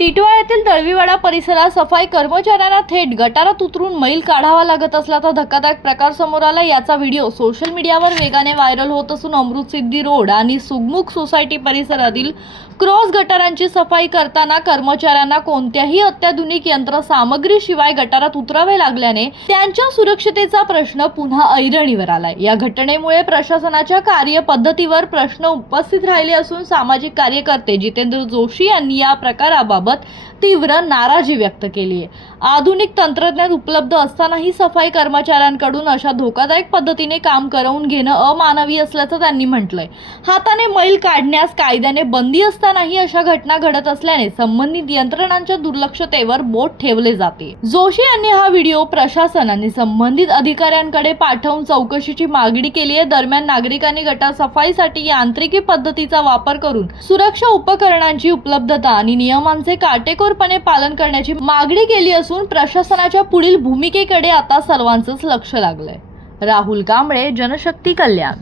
टिटवाळा येथील दळवीवाडा परिसरात सफाई कर्मचाऱ्यांना थेट गटारात उतरून मैल काढावा लागत असल्याचा धक्कादायक प्रकार समोर आला। याचा व्हिडिओ सोशल मीडियावर वेगाने व्हायरल होत असून अमृतसिद्धी रोड आणि सुगमुख सोसायटी परिसरातील क्रॉस गटारांची सफाई करताना कर्मचाऱ्यांना कोणत्याही अत्याधुनिक यंत्रसामग्रीशिवाय गटारात उतरावे लागल्याने त्यांच्या सुरक्षतेचा प्रश्न पुन्हा ऐरणीवर आलाय। या घटनेमुळे प्रशासनाच्या कार्यपद्धतीवर प्रश्न उपस्थित राहिले असून सामाजिक कार्यकर्ते जितेंद्र जोशी यांनी या प्रकाराबाबत तीव्र नाराजी व्यक्त केली आहे। आधुनिक तंत्रज्ञान उपलब्ध असतानाही सफाई कर्मचाऱ्यांकडून अशा धोकादायक पद्धतीने काम करवून घेणं अमानवी असल्याचं त्यांनी म्हटलंय। हाताने मैल काढण्यास कायद्याने बंदी असतानाही अशा घटना घडत असल्याने संबंधित यंत्रणांच्या दुर्लक्षतेवर बोट ठेवले जाते। जोशी यांनी हा व्हिडिओ प्रशासन आणि संबंधित अधिकाऱ्यांकडे पाठवून चौकशीची मागणी केली आहे। दरम्यान नागरिकांनी गटार सफाईसाठी यांत्रिकी पद्धतीचा वापर करून सुरक्षा उपकरणांची उपलब्धता आणि नियमांचे काटेकोरपणे पालन करण्याची मागणी केली असून प्रशासनाच्या पुढील भूमिकेकडे आता सर्वांचंच लक्ष लागलंय। राहुल कांबळे, जनशक्ती कल्याण।